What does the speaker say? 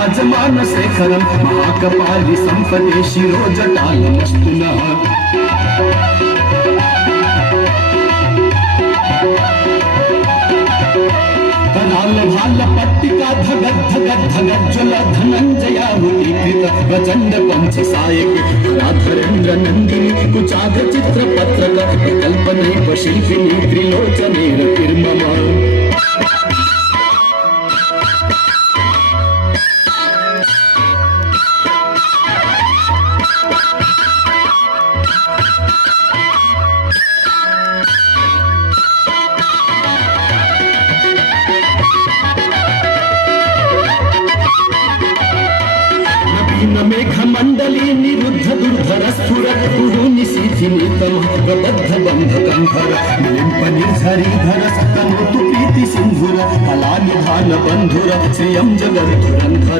विराजमान शेखरं महाकपाली संपदे शिरोजटालमस्तुनः कराल भाल पट्टिका धगत धगत धगत ज्वल धनंजयावतीकृत प्रचंड पंच सायक राधरेंद्र नंदिनी कुचाग्र चित्र पत्रक कल्पने शिल्पिनी त्रिलोचनेर किर्मम मेघमंडली निरुद्ध दुर्धर स्फुर निशीथिनीतम बद्ध बंध कंधर लिंप निर्झरीधर सकनोतु प्रीति सिंधुर कला निधान बंधुर श्रियं जगद्धुरंधर